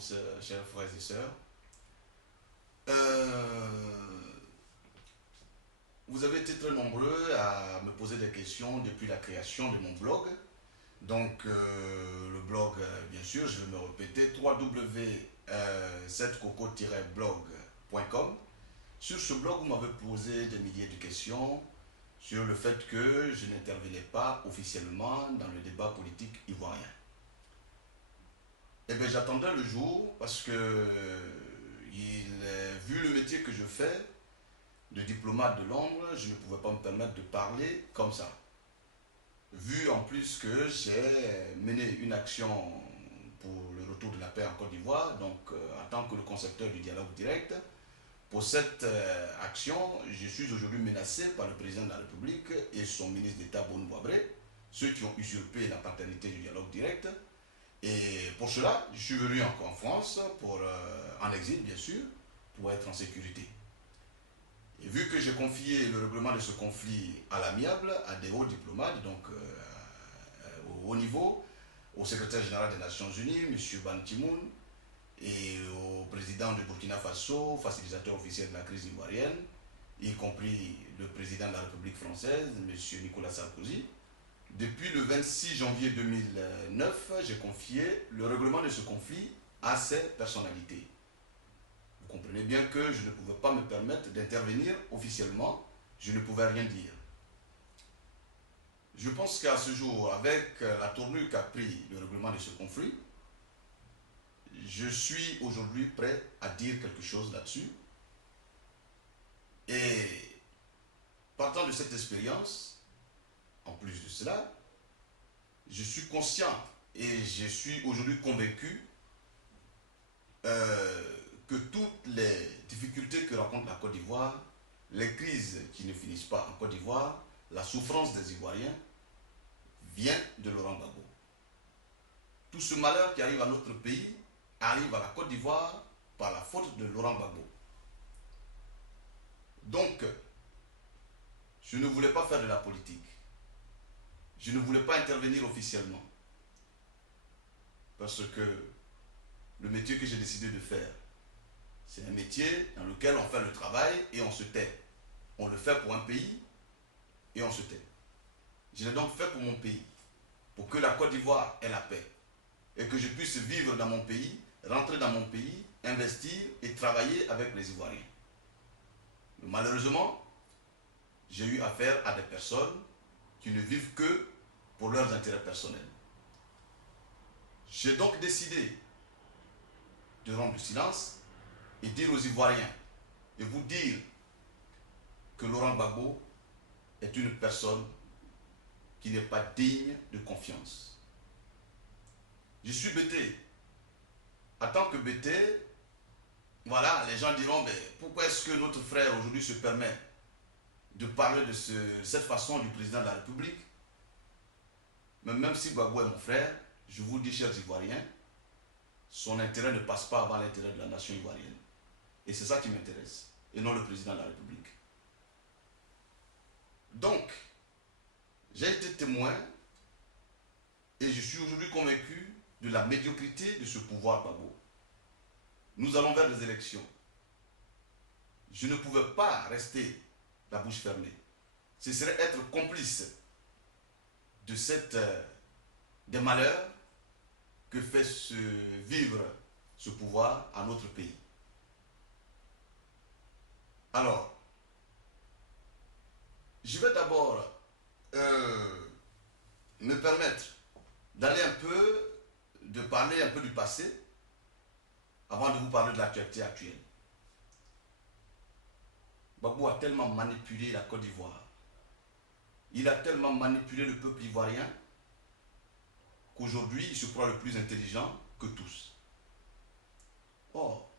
chers frères et sœurs. Euh, vous avez été très nombreux à me poser des questions depuis la création de mon blog. Donc, le blog, bien sûr, je vais me répéter, www.7coco-blog.com. Sur ce blog, vous m'avez posé des milliers de questions sur le fait que je n'intervenais pas officiellement dans le débat politique ivoirien. Eh bien, j'attendais le jour parce que, vu le métier que je fais, de diplomate de Londres, je ne pouvais pas me permettre de parler comme ça. Vu en plus que j'ai mené une action pour le retour de la paix en Côte d'Ivoire, donc en tant que le concepteur du dialogue direct, pour cette action, je suis aujourd'hui menacé par le président de la République et son ministre d'État Boun Boabré, ceux qui ont usurpé la paternité du dialogue direct. Et pour cela, je suis venu en France, en exil bien sûr, pour être en sécurité. Et vu que j'ai confié le règlement de ce conflit à l'amiable, à des hauts diplomates, donc au haut niveau, au secrétaire général des Nations Unies, M. Ban Ki-moon, et au président du Burkina Faso, facilitateur officiel de la crise ivoirienne, y compris le président de la République française, M. Nicolas Sarkozy. Depuis le 26 janvier 2009, j'ai confié le règlement de ce conflit à ces personnalités. Vous comprenez bien que je ne pouvais pas me permettre d'intervenir officiellement, je ne pouvais rien dire. Je pense qu'à ce jour, avec la tournure qu'a pris le règlement de ce conflit, je suis aujourd'hui prêt à dire quelque chose là-dessus. Et partant de cette expérience, en plus de cela, je suis conscient et je suis aujourd'hui convaincu que toutes les difficultés que rencontre la Côte d'Ivoire, les crises qui ne finissent pas en Côte d'Ivoire, la souffrance des Ivoiriens, vient de Laurent Gbagbo. Tout ce malheur qui arrive à notre pays arrive à la Côte d'Ivoire par la faute de Laurent Gbagbo. Donc, je ne voulais pas faire de la politique. Je ne voulais pas intervenir officiellement. Parce que le métier que j'ai décidé de faire, c'est un métier dans lequel on fait le travail et on se tait. On le fait pour un pays et on se tait. Je l'ai donc fait pour mon pays, pour que la Côte d'Ivoire ait la paix et que je puisse vivre dans mon pays, rentrer dans mon pays, investir et travailler avec les Ivoiriens. Mais malheureusement, j'ai eu affaire à des personnes qui ne vivent que pour leurs intérêts personnels. J'ai donc décidé de rompre le silence et dire aux Ivoiriens et vous dire que Laurent Gbagbo est une personne qui n'est pas digne de confiance. Je suis bêté. En tant que bêté, voilà, les gens diront, mais pourquoi est-ce que notre frère aujourd'hui se permet de parler de cette façon du président de la République? Mais même si Gbagbo est mon frère, je vous dis, chers Ivoiriens, son intérêt ne passe pas avant l'intérêt de la nation ivoirienne. Et c'est ça qui m'intéresse, et non le président de la République. Donc, j'ai été témoin, et je suis aujourd'hui convaincu de la médiocrité de ce pouvoir Gbagbo. Nous allons vers des élections. Je ne pouvais pas rester la bouche fermée. Ce serait être complice de des malheurs que fait vivre ce pouvoir à notre pays. Alors, je vais d'abord me permettre d'aller de parler un peu du passé, avant de vous parler de l'actualité actuelle. Gbagbo a tellement manipulé la Côte d'Ivoire, il a tellement manipulé le peuple ivoirien, qu'aujourd'hui, il se croit le plus intelligent que tous. Or,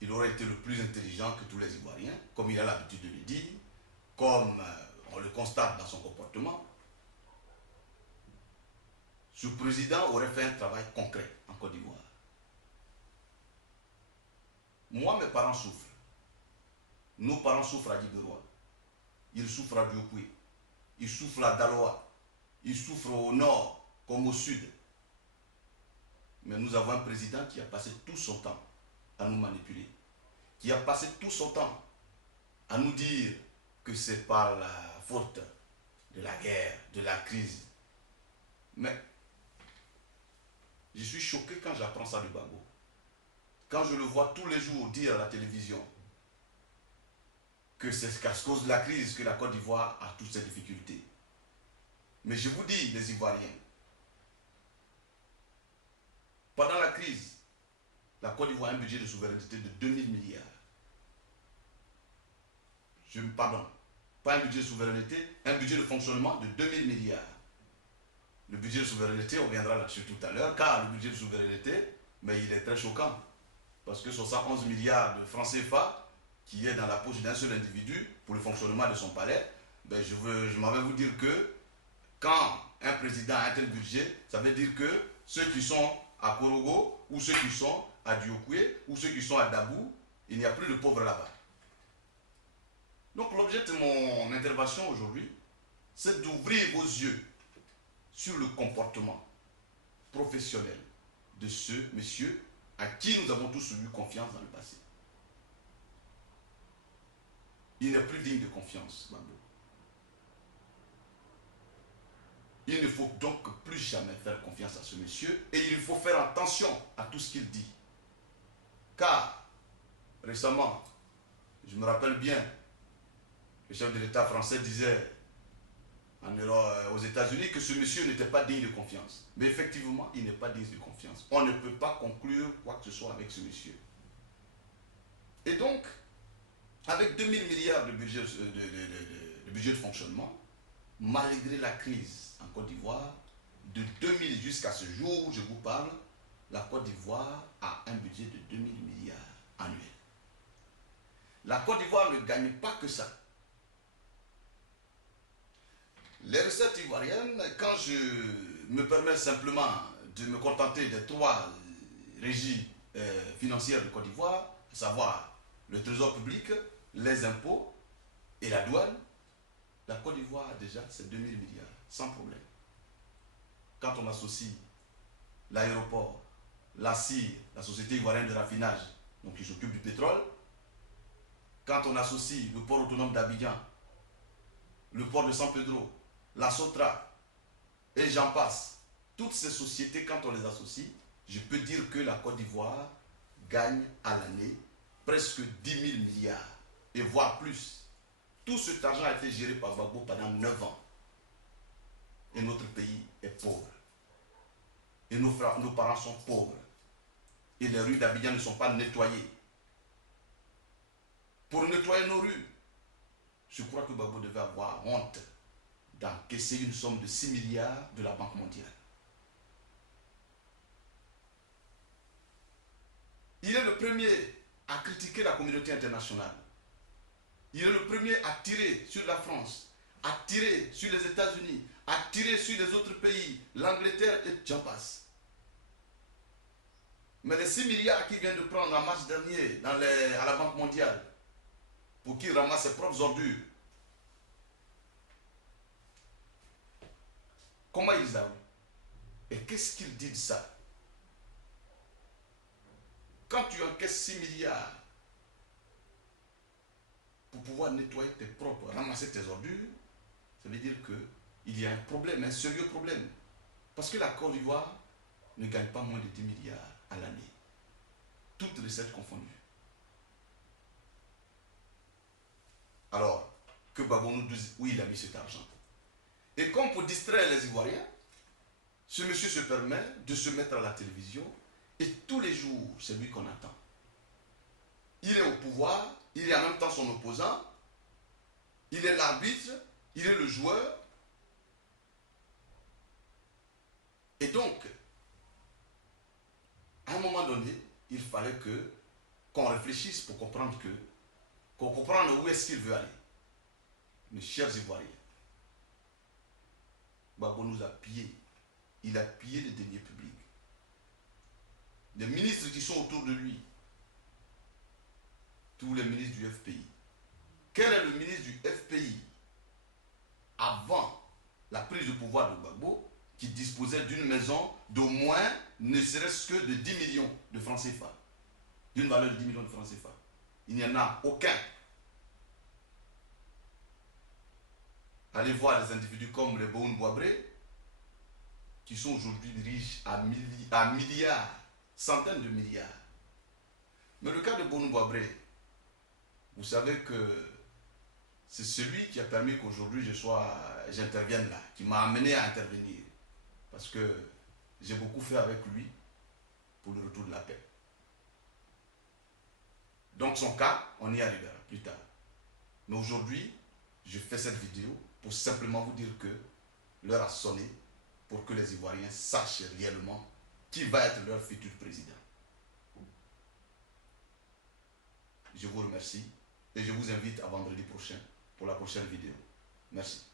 il aurait été le plus intelligent que tous les Ivoiriens, comme il a l'habitude de le dire, comme on le constate dans son comportement. Ce président aurait fait un travail concret en Côte d'Ivoire. Moi, mes parents souffrent. Nos parents souffrent à Djibouti. Ils souffrent à Diopoué. Ils souffrent à Daloa. Ils souffrent au nord comme au sud. Mais nous avons un président qui a passé tout son temps à nous manipuler, qui a passé tout son temps à nous dire que c'est par la faute de la guerre, de la crise. Mais je suis choqué quand j'apprends ça de Gbagbo. Quand je le vois tous les jours dire à la télévision que c'est qu'à cause de la crise que la Côte d'Ivoire a toutes ces difficultés. Mais je vous dis, les Ivoiriens, pendant la crise, la Côte d'Ivoire a un budget de souveraineté de 2000 milliards. Pardon, pas un budget de souveraineté, un budget de fonctionnement de 2000 milliards. Le budget de souveraineté, on reviendra là-dessus tout à l'heure, car le budget de souveraineté, mais il est très choquant. Parce que 71 milliards de francs CFA, qui est dans la poche d'un seul individu pour le fonctionnement de son palais, ben je m'en vais vous dire que quand un président a un tel budget, ça veut dire que ceux qui sont à Korogo, ou ceux qui sont à Diokoué, ou ceux qui sont à Dabou, il n'y a plus de pauvres là-bas. Donc l'objet de mon intervention aujourd'hui, c'est d'ouvrir vos yeux sur le comportement professionnel de ce monsieur à qui nous avons tous eu confiance dans le passé. Il n'est plus digne de confiance, Gbagbo. Il ne faut donc plus jamais faire confiance à ce monsieur et il faut faire attention à tout ce qu'il dit. Car, récemment, je me rappelle bien, le chef de l'État français disait aux États-Unis que ce monsieur n'était pas digne de confiance. Mais effectivement, il n'est pas digne de confiance. On ne peut pas conclure quoi que ce soit avec ce monsieur. Et donc, avec 2000 milliards de budget de fonctionnement, malgré la crise en Côte d'Ivoire, de 2000 jusqu'à ce jour, je vous parle, la Côte d'Ivoire a un budget de 2000 milliards annuels. La Côte d'Ivoire ne gagne pas que ça. Les recettes ivoiriennes, quand je me permets simplement de me contenter des trois régies financières de Côte d'Ivoire, à savoir le trésor public, les impôts et la douane, la Côte d'Ivoire a déjà ses 2000 milliards, sans problème. Quand on associe l'aéroport, la CIR, la Société ivoirienne de raffinage, donc qui s'occupe du pétrole, quand on associe le port autonome d'Abidjan, le port de San Pedro, la Sotra, et j'en passe, toutes ces sociétés, quand on les associe, je peux dire que la Côte d'Ivoire gagne à l'année presque 10 000 milliards, et voire plus. Tout cet argent a été géré par Gbagbo pendant 9 ans. Et notre pays est pauvre. Et nos parents sont pauvres. Et les rues d'Abidjan ne sont pas nettoyées. Pour nettoyer nos rues, je crois que Gbagbo devait avoir honte d'encaisser une somme de 6 milliards de la Banque mondiale. Il est le premier à critiquer la communauté internationale. Il est le premier à tirer sur la France, à tirer sur les États-Unis, à tirer sur les autres pays, l'Angleterre et j'en passe. Mais les 6 milliards qu'il vient de prendre en mars dernier à la Banque mondiale, pour qu'il ramasse ses propres ordures, comment il les a eu? Et qu'est-ce qu'il dit de ça? Quand tu encaisses 6 milliards pour pouvoir nettoyer tes propres, ramasser tes ordures, ça veut dire qu'il y a un problème, un sérieux problème. Parce que la Côte d'Ivoire ne gagne pas moins de 10 milliards à l'année. Toutes recettes confondues. Alors, que Gbagbo nous dise où il a mis cet argent. Et comme pour distraire les Ivoiriens, ce monsieur se permet de se mettre à la télévision et tous les jours, c'est lui qu'on attend. Il est au pouvoir, il est en même temps son opposant, il est l'arbitre, il est le joueur. Et donc, à un moment donné, il fallait qu'on réfléchisse pour comprendre qu'on comprenne où est-ce qu'il veut aller. Mes chers Ivoiriens, Gbagbo nous a pillés. Il a pillé les deniers publics. Les ministres qui sont autour de lui, tous les ministres du FPI. Quel est le ministre du FPI avant la prise de pouvoir de Gbagbo qui disposait d'une maison d'au moins, ne serait-ce que de 10 millions de francs CFA. D'une valeur de 10 millions de francs CFA. Il n'y en a aucun. Allez voir des individus comme les Boun Boabré, qui sont aujourd'hui riches à milliards, centaines de milliards. Mais le cas de Boun Boabré, vous savez que c'est celui qui a permis qu'aujourd'hui j'intervienne là, qui m'a amené à intervenir. Parce que j'ai beaucoup fait avec lui pour le retour de la paix. Donc son cas, on y arrivera plus tard. Mais aujourd'hui, je fais cette vidéo pour simplement vous dire que l'heure a sonné pour que les Ivoiriens sachent réellement qui va être leur futur président. Je vous remercie et je vous invite à vendredi prochain pour la prochaine vidéo. Merci.